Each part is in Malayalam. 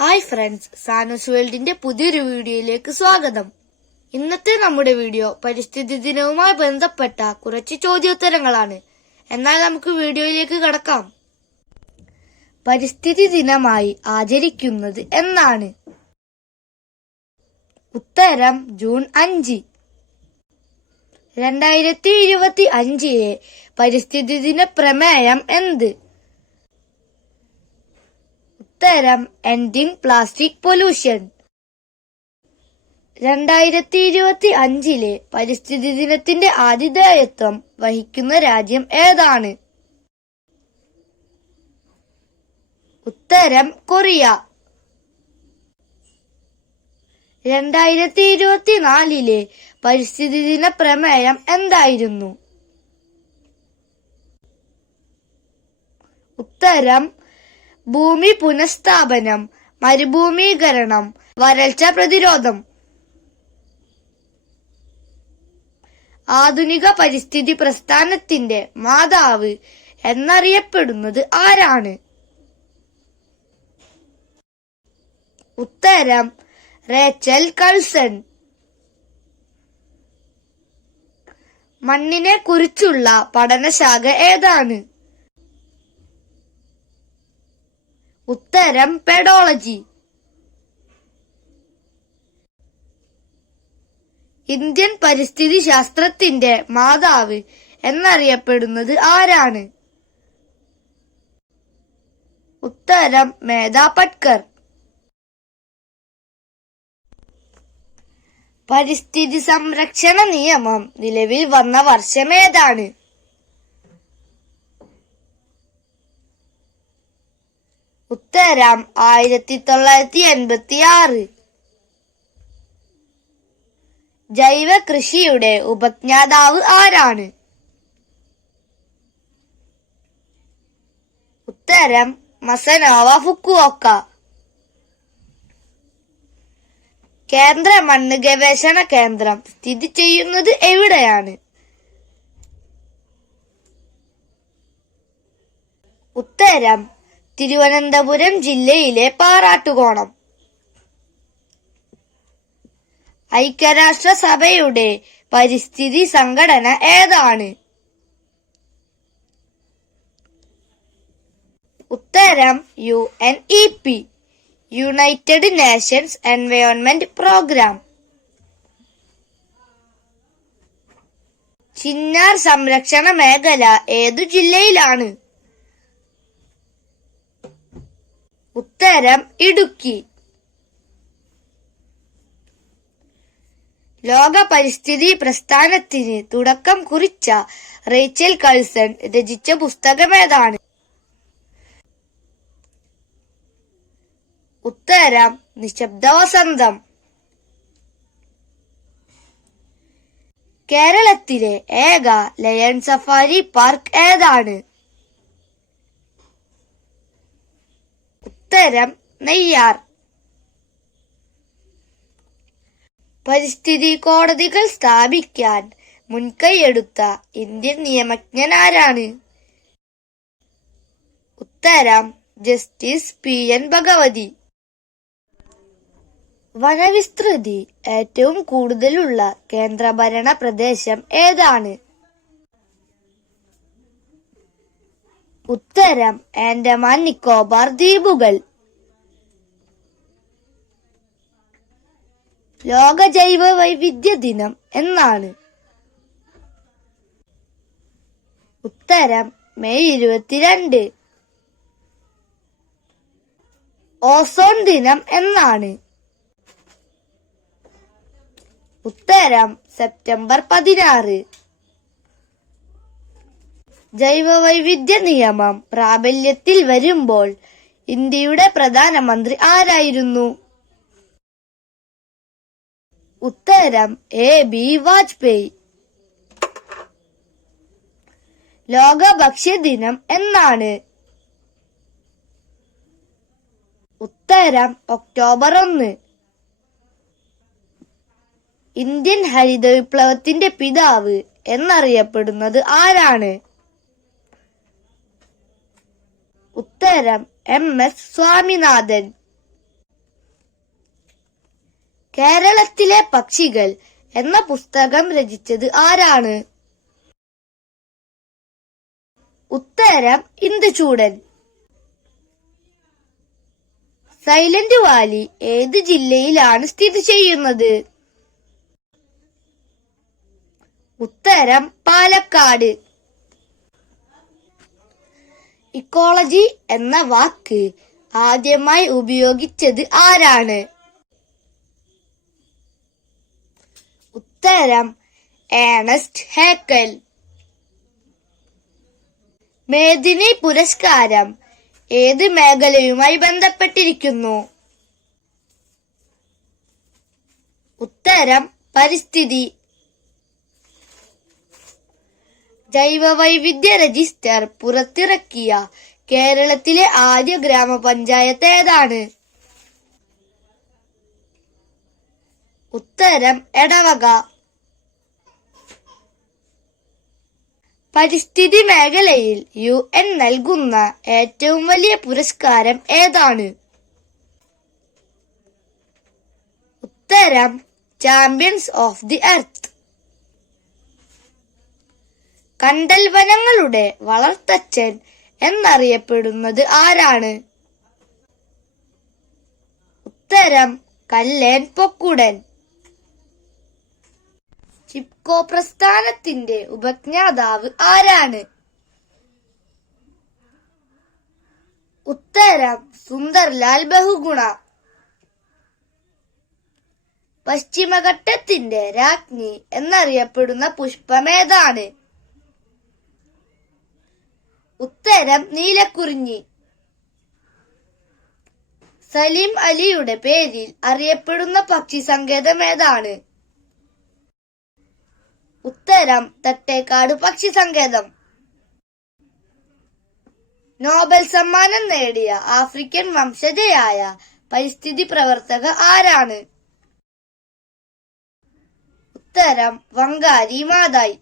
ഹായ് ഫ്രണ്ട്സ്, സാനസ് വേൾഡിന്റെ പുതിയൊരു വീഡിയോയിലേക്ക് സ്വാഗതം. ഇന്നത്തെ നമ്മുടെ വീഡിയോ പരിസ്ഥിതി ദിനവുമായി ബന്ധപ്പെട്ട കുറച്ച് ചോദ്യോത്തരങ്ങളാണ്. എന്നാൽ നമുക്ക് വീഡിയോയിലേക്ക് കടക്കാം. പരിസ്ഥിതി ദിനമായി ആചരിക്കുന്നത് എന്നാണ്? ഉത്തരം ജൂൺ 5. 2025 പരിസ്ഥിതി ദിന പ്രമേയം എന്ത്? ഉത്തരം എൻഡിങ് പ്ലാസ്റ്റിക് പൊല്യൂഷൻ. 2025 പരിസ്ഥിതി ദിനത്തിന്റെ ആതിഥേയത്വം വഹിക്കുന്ന രാജ്യം ഏതാണ്? ഉത്തരം കൊറിയ. 2024 പരിസ്ഥിതി ദിന പ്രമേയം എന്തായിരുന്നു? ഉത്തരം ഭൂമി പുനഃസ്ഥാപനം, മരുഭൂമീകരണം, വരൾച്ച പ്രതിരോധം. ആധുനിക പരിസ്ഥിതി പ്രസ്ഥാനത്തിന്റെ മാതാവ് എന്നറിയപ്പെടുന്നത് ആരാണ്? ഉത്തരം റേച്ചൽ കൾസൺ. മണ്ണിനെ കുറിച്ചുള്ള പഠനശാഖ ഏതാണ്? ഉത്തരം പെഡോളജി. ഇന്ത്യൻ പരിസ്ഥിതി ശാസ്ത്രത്തിന്റെ മാതാവ് എന്നറിയപ്പെടുന്നത് ആരാണ്? ഉത്തരം മേധാ പട്കർ. പരിസ്ഥിതി സംരക്ഷണ നിയമം നിലവിൽ വന്ന വർഷമേതാണ്? ഉത്തരം 1986. ജൈവ കൃഷിയുടെ ഉപജ്ഞാതാവ് ആരാണ്? ഉത്തരം മസനോവ ഫുക്കുവോക്ക. കേന്ദ്ര മണ്ണ് ഗവേഷണ കേന്ദ്രം സ്ഥിതി ചെയ്യുന്നത് എവിടെയാണ്? ഉത്തരം തിരുവനന്തപുരം ജില്ലയിലെ പാറാട്ടുകോണം. ഐക്യരാഷ്ട്രസഭയുടെ പരിസ്ഥിതി സംഘടന ഏതാണ്? ഉത്തരം UNEP, United Nations Environment Programme. Chinnar സംരക്ഷണ മേഖല ഏതു ജില്ലയിലാണ്? ഉത്തരം ഇടുക്കി. ലോക പരിസ്ഥിതി പ്രസ്ഥാനത്തിന് തുടക്കം കുറിച്ച റേച്ചൽ കൾസൺ രചിച്ച പുസ്തകമേതാണ്? ഉത്തരം നിശബ്ദ വസന്തം. കേരളത്തിലെ ഏക ലയൺ സഫാരി പാർക്ക് ഏതാണ്? ഉത്തരം നെയ്യാർ. പരിസ്ഥിതി കോടതികൾ സ്ഥാപിക്കാൻ മുൻകൈയെടുത്ത ഇന്ത്യൻ നിയമജ്ഞനാരാണ്? ഉത്തരം ജസ്റ്റിസ് PN ഭഗവതി. വനവിസ്തൃതി ഏറ്റവും കൂടുതലുള്ള കേന്ദ്രഭരണ പ്രദേശം ഏതാണ്? ഉത്തരം ആൻഡമാൻ നിക്കോബാർ ദ്വീപുകൾ. ലോക ജൈവ വൈവിധ്യ ദിനം എന്നാണ്? ഉത്തരം മെയ് 22. ഓസോൺ ദിനം എന്നാണ്? ഉത്തരം സെപ്റ്റംബർ 16. ജൈവവൈവിധ്യ നിയമം പ്രാബല്യത്തിൽ വരുമ്പോൾ ഇന്ത്യയുടെ പ്രധാനമന്ത്രി ആരായിരുന്നു? ഉത്തരം AB വാജ്പേയി. ലോക ഭക്ഷ്യദിനം എന്നാണ്? ഉത്തരം ഒക്ടോബർ 1. ഇന്ത്യൻ ഹരിത വിപ്ലവത്തിന്റെ പിതാവ് എന്നറിയപ്പെടുന്നത് ആരാണ്? ഉത്തരം MS സ്വാമിനാഥൻ. കേരളത്തിലെ പക്ഷികൾ എന്ന പുസ്തകം രചിച്ചത് ആരാണ്? ഉത്തരം ഇന്ദുചൂടൻ. സൈലന്റ് വാലി ഏത് ജില്ലയിലാണ് സ്ഥിതി ചെയ്യുന്നത്? ഉത്തരം പാലക്കാട്. ഇക്കോളജി എന്ന വാക്ക് ആദ്യമായി ഉപയോഗിച്ചത് ആരാണ്? ഉത്തരം ഏണസ്റ്റ് ഹേക്കൽ. മേദിനി പുരസ്കാരം ഏത് മേഖലയുമായി ബന്ധപ്പെട്ടിരിക്കുന്നു? ഉത്തരം പരിസ്ഥിതി. ജൈവവൈവിധ്യ രജിസ്റ്റർ പുറത്തിറക്കിയ കേരളത്തിലെ ആദ്യ ഗ്രാമപഞ്ചായത്ത് ഏതാണ്? ഉത്തരം എടവക. പരിസ്ഥിതി മേഖലയിൽ UN നൽകുന്ന ഏറ്റവും വലിയ പുരസ്കാരം ഏതാണ്? ഉത്തരം ചാമ്പ്യൻസ് ഓഫ് ദി എർത്ത്. കണ്ടൽ വനങ്ങളുടെ വളർത്തച്ഛൻ എന്നറിയപ്പെടുന്നത് ആരാണ്? ഉത്തരം കല്ലേൻ പൊക്കുടൻ. ചിപ്കോ പ്രസ്ഥാനത്തിന്റെ ഉപജ്ഞാതാവ് ആരാണ്? ഉത്തരം സുന്ദർലാൽ ബഹുഗുണ. പശ്ചിമഘട്ടത്തിന്റെ രാജ്ഞി എന്നറിയപ്പെടുന്ന പുഷ്പമേതാണ്? ഉത്തരം നീലക്കുറിഞ്ഞി. സലീം അലിയുടെ പേരിൽ അറിയപ്പെടുന്ന പക്ഷി സങ്കേതം ഏതാണ്? ഉത്തരം തട്ടേക്കാട് പക്ഷി സങ്കേതം. നോബൽ സമ്മാനം നേടിയ ആഫ്രിക്കൻ വംശജയായ പരിസ്ഥിതി പ്രവർത്തക ആരാണ്? ഉത്തരം വങ്കാരി മാതായി.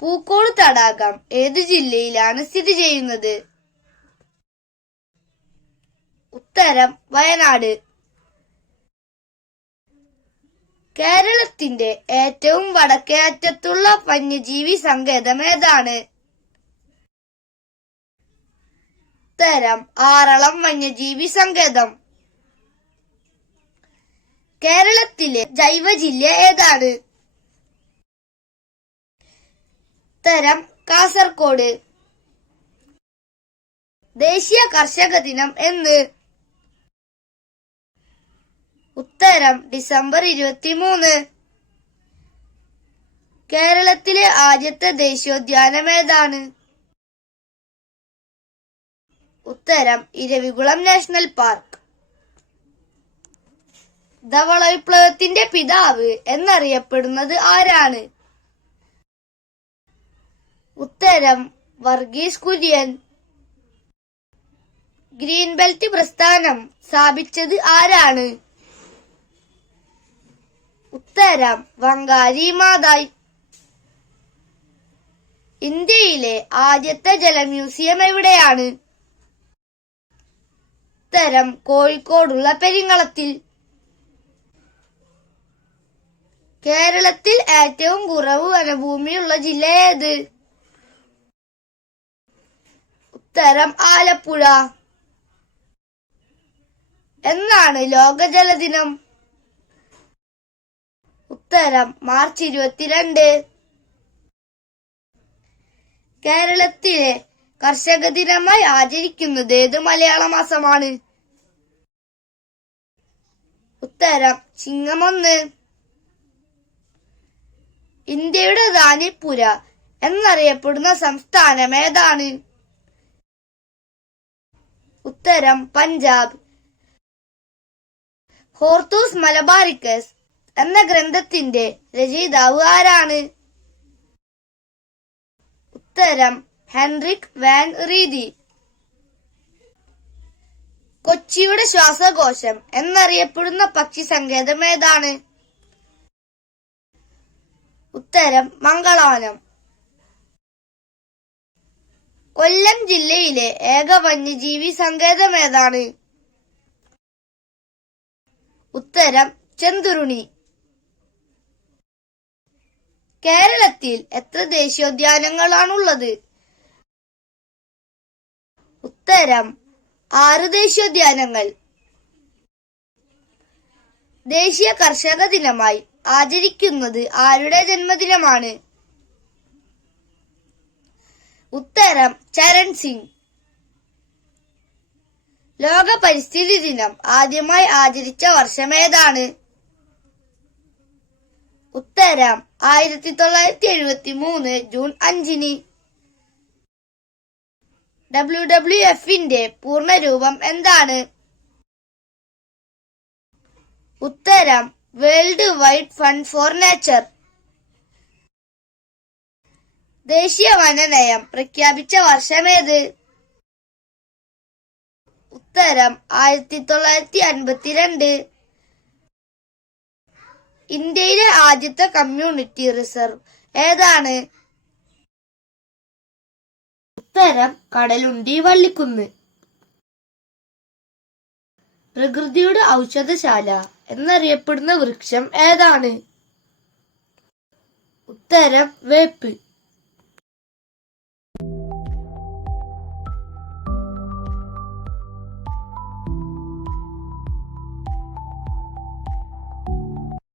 പൂക്കോട് തടാകം ഏത് ജില്ലയിലാണ് സ്ഥിതി ചെയ്യുന്നത്? ഉത്തരം വയനാട്. കേരളത്തിന്റെ ഏറ്റവും വടക്കേ അറ്റത്തുള്ള വന്യജീവി സങ്കേതം ഏതാണ്? ഉത്തരം ആറളം വന്യജീവി സങ്കേതം. കേരളത്തിലെ ജൈവ ജില്ല ഏതാണ്? ഉത്തരം കാസർഗോഡ്. ദേശീയ കർഷക ദിനം എന്ന്? ഉത്തരം ഡിസംബർ 23. കേരളത്തിലെ ആദ്യത്തെ ദേശീയോദ്യാനം ഏതാണ്? ഉത്തരം ഇരവികുളം നാഷണൽ പാർക്ക്. ധവള വിപ്ലവത്തിന്റെ പിതാവ് എന്നറിയപ്പെടുന്നത് ആരാണ്? ഉത്തരം വർഗീസ് കുര്യൻ. ഗ്രീൻ ബെൽറ്റ് പ്രസ്ഥാനം സ്ഥാപിച്ചത് ആരാണ്? ഉത്തരം വങ്കാരി മാതായി. ഇന്ത്യയിലെ ആദ്യത്തെ ജല മ്യൂസിയം എവിടെയാണ്? ഉത്തരം കോഴിക്കോടുള്ള പെരിങ്ങളത്തിൽ. കേരളത്തിൽ ഏറ്റവും കുറവ് വനഭൂമിയുള്ള ജില്ല ഏത്? ഉത്തരം ആലപ്പുഴ. എന്നാണ് ലോക ജലദിനം? ഉത്തരം മാർച്ച് 22. കേരളത്തിലെ കർഷക ദിനമായി ആചരിക്കുന്നത് ഏത് മലയാള മാസമാണ്? ഉത്തരം ചിങ്ങം 1. ഇന്ത്യയുടെ ധാനിപ്പുര എന്നറിയപ്പെടുന്ന സംസ്ഥാനം ഏതാണ്? ഉത്തരം പഞ്ചാബ്. ഹോർത്തൂസ് മലബാറിക്കസ് എന്ന ഗ്രന്ഥത്തിന്റെ രചയിതാവ് ആരാണ്? ഉത്തരം ഹെൻറിക് വാൻ റീതി. കൊച്ചിയുടെ ശ്വാസകോശം എന്നറിയപ്പെടുന്ന പക്ഷി സങ്കേതം ഏതാണ്? ഉത്തരം മംഗളാനം. കൊല്ലം ജില്ലയിലെ ഏക വന്യജീവി സങ്കേതം ഏതാണ്? ഉത്തരം ചെന്തുരുണി. കേരളത്തിൽ എത്ര ദേശീയോദ്യാനങ്ങളാണുള്ളത്? ഉത്തരം 6 ദേശീയോദ്യാനങ്ങൾ. ദേശീയ കർഷക ദിനമായി ആചരിക്കുന്നത് ആരുടെ ജന്മദിനമാണ്? ഉത്തരം ചരൺ സിംഗ്. ലോക പരിസ്ഥിതി ദിനം ആദ്യമായി ആചരിച്ച വർഷമേതാണ്? ഉത്തരം 1973 ജൂൺ 5-ന്. WWFന്റെ പൂർണ്ണരൂപം എന്താണ്? ഉത്തരം World Wide Fund for Nature. ദേശീയ വനനയം പ്രഖ്യാപിച്ച വർഷമേത്? ഉത്തരം 1952. ഇന്ത്യയിലെ ആദ്യത്തെ കമ്മ്യൂണിറ്റി റിസർവ് ഏതാണ്? ഉത്തരം കടലുണ്ടി വള്ളിക്കുന്ന്. പ്രകൃതിയുടെ ഔഷധശാല എന്നറിയപ്പെടുന്ന വൃക്ഷം ഏതാണ്? ഉത്തരം വേപ്പ്.